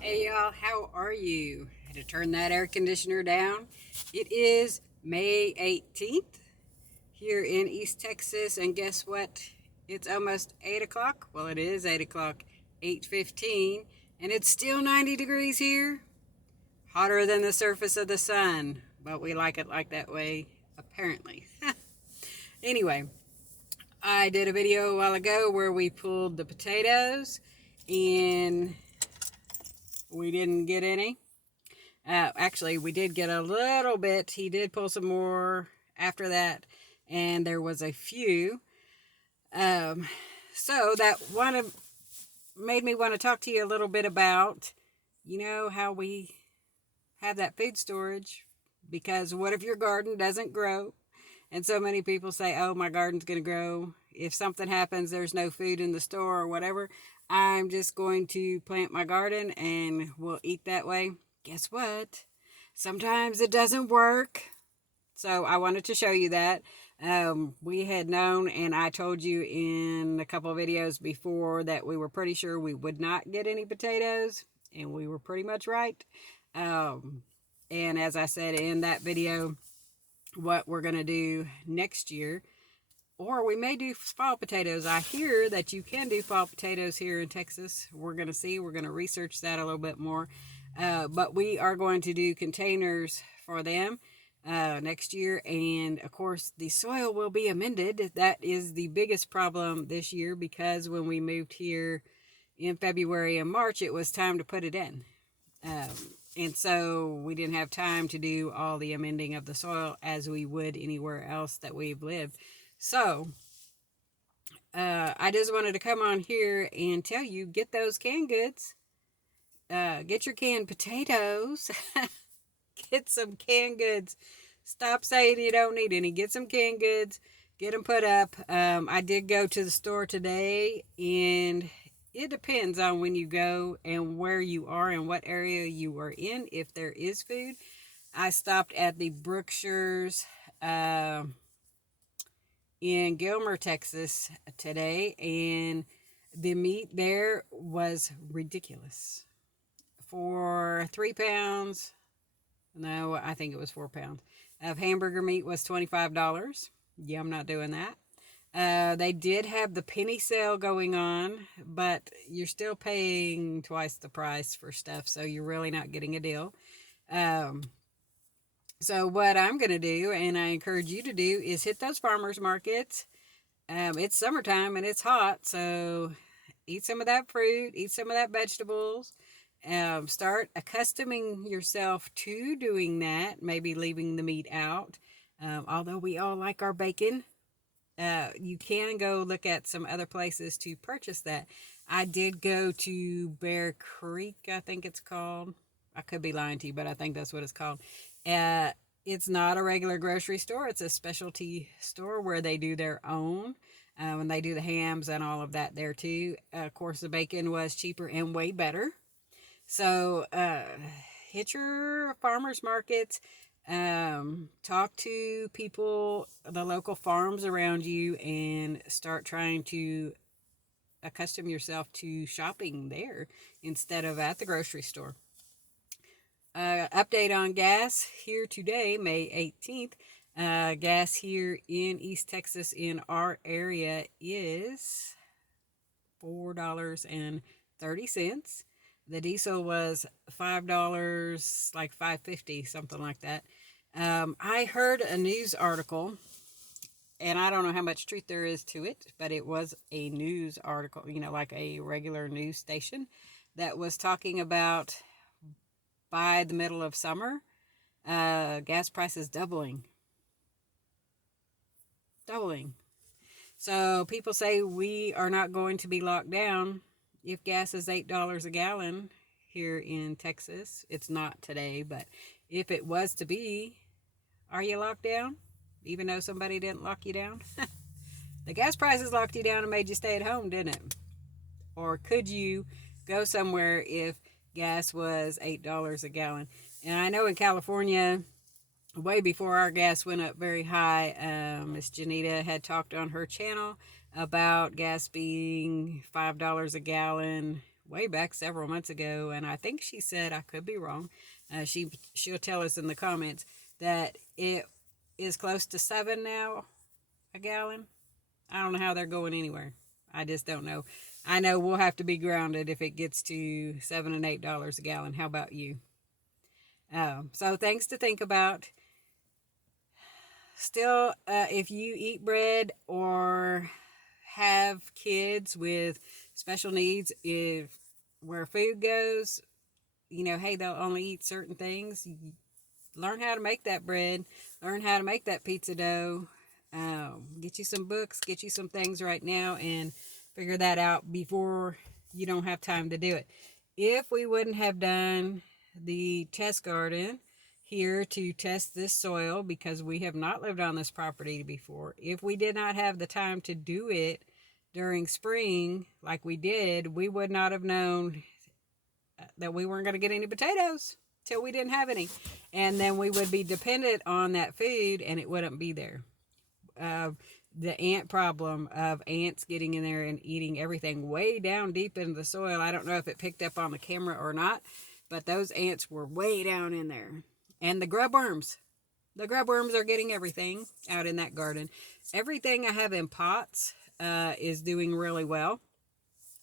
Hey y'all, how are you? Had to turn that air conditioner down. It is May 18th here in East Texas, and guess what? It's almost 8 o'clock. Well, it is 8 o'clock, 8:15, and it's still 90 degrees here. Hotter than the surface of the sun, but we like it like that way, apparently. Anyway, I did a video a while ago where we pulled the potatoes, and we didn't get any. Actually, we did get a little bit. He did pull some more after that, and there was a few. Um, so that made me want to talk to you a little bit about, how we have that food storage. Because what if your garden doesn't grow? And so many people say, "Oh, my garden's going to grow. If something happens, there's no food in the store or whatever. I'm just going to plant my garden and we'll eat that way." Guess what? Sometimes it doesn't work. So I wanted to show you that. We had known, and I told you in a couple of videos before that we were pretty sure we would not get any potatoes, and we were pretty much right. Um, and as I said in that video, what we're going to do next year, or we may do fall potatoes. I hear that you can do fall potatoes here in Texas. We're going to see. We're going to research that a little bit more. But we are going to do containers for them next year. And of course, the soil will be amended. That is the biggest problem this year because when we moved here in February and March, it was time to put it in. Um, and so we didn't have time to do all the amending of the soil as we would anywhere else that we've lived. So I just wanted to come on here and tell you get those canned goods, get your canned potatoes, get some canned goods. Stop saying you don't need any. Get some canned goods, get them put up. I did go to the store today, and it depends on when you go and where you are and what area you are in, if there is food. I stopped at the Brookshires in Gilmer, Texas today, and the meat there was ridiculous. For 3 pounds, no, I think it was 4 pounds, of hamburger meat was $25. Yeah, I'm not doing that. They did have the penny sale going on, but you're still paying twice the price for stuff, so you're really not getting a deal. Um, so, what I'm going to do, and I encourage you to do, is hit those farmers markets. It's summertime and it's hot, so eat some of that fruit, eat some of that vegetables. Start accustoming yourself to doing that, maybe leaving the meat out. Although we all like our bacon, you can go look at some other places to purchase that. I did go to Bear Creek, I think it's called. I could be lying to you, but I think that's what it's called. Uh, it's not a regular grocery store, it's a specialty store where they do their own. And they do the hams and all of that there too. Of course, the bacon was cheaper and way better. So, hit your farmers markets, talk to people, the local farms around you, and start trying to accustom yourself to shopping there instead of at the grocery store. Update on gas here today, May 18th. Gas here in East Texas in our area is $4.30. The diesel was $5, like 5.50, something like that. I heard a news article, and I don't know how much truth there is to it, but it was a news article, like a regular news station that was talking about by the middle of summer, gas prices doubling. Doubling. So people say we are not going to be locked down if gas is $8 a gallon here in Texas. It's not today, but if it was to be, are you locked down? Even though somebody didn't lock you down? The gas prices locked you down and made you stay at home, didn't it? Or could you go somewhere if gas was $8 a gallon? And I know in California, way before our gas went up very high, Miss Janita had talked on her channel about gas being $5 a gallon way back several months ago, and I think she said, I could be wrong, she'll tell us in the comments, that it is close to 7 now a gallon. I don't know how they're going anywhere. I just don't know. I know we'll have to be grounded if it gets to $7 and $8 a gallon. How about you? So things to think about. Still, if you eat bread or have kids with special needs, if where food goes, hey, they'll only eat certain things. Learn how to make that bread. Learn how to make that pizza dough. Get you some books. Get you some things right now and figure that out before you don't have time to do it. If we wouldn't have done the test garden here to test this soil, because we have not lived on this property before, if we did not have the time to do it during spring like we did, we would not have known that we weren't going to get any potatoes till we didn't have any. And then we would be dependent on that food and it wouldn't be there. The ant problem of ants getting in there and eating everything way down deep into the soil. I don't know if it picked up on the camera or not, but those ants were way down in there. And the grub worms. The grub worms are getting everything out in that garden. Everything I have in pots is doing really well.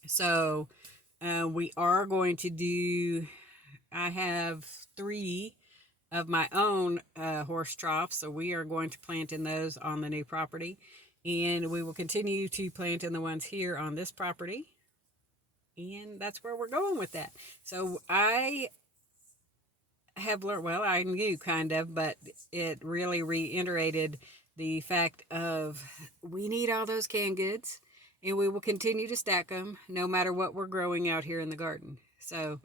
So we are going to do, I have 3 of my own horse troughs, so we are going to plant in those on the new property. And we will continue to plant in the ones here on this property. And that's where we're going with that. So I have learned, well, I knew kind of, but it really reiterated the fact of we need all those canned goods, and we will continue to stack them no matter what we're growing out here in the garden. So,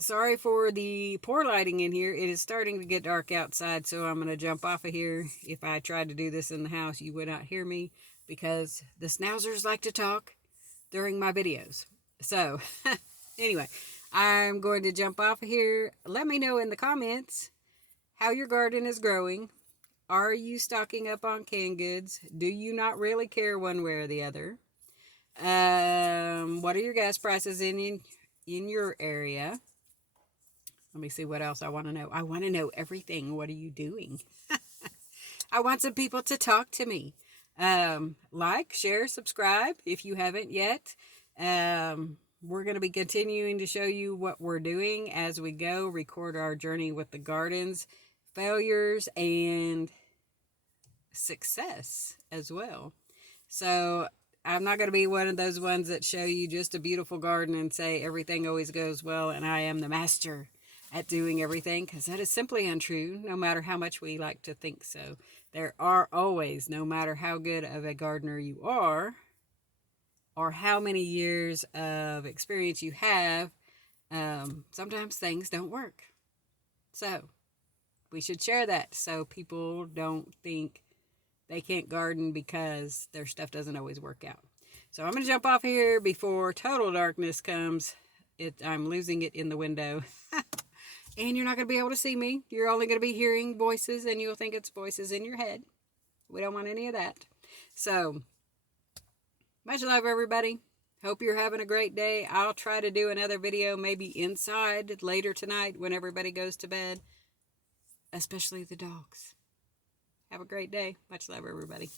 sorry for the poor lighting in here. It is starting to get dark outside, so I'm going to jump off of here. If I tried to do this in the house, you would not hear me because the schnauzers like to talk during my videos. So, anyway, I'm going to jump off of here. Let me know in the comments how your garden is growing. Are you stocking up on canned goods? Do you not really care one way or the other? What are your gas prices in your area? Let me see what else I want to know. I want to know everything. What are you doing? I want some people to talk to me. Like, share, subscribe if you haven't yet. We're going to be continuing to show you what we're doing as we go, record our journey with the gardens, failures, and success as well. So I'm not going to be one of those ones that show you just a beautiful garden and say everything always goes well and I am the master at doing everything, because that is simply untrue, no matter how much we like to think so. There are always, no matter how good of a gardener you are, or how many years of experience you have, sometimes things don't work. So we should share that so people don't think they can't garden because their stuff doesn't always work out. So I'm going to jump off here before total darkness comes. I'm losing it in the window. And you're not going to be able to see me. You're only going to be hearing voices and you'll think it's voices in your head. We don't want any of that. So, much love, everybody. Hope you're having a great day. I'll try to do another video maybe inside later tonight when everybody goes to bed. Especially the dogs. Have a great day. Much love, everybody.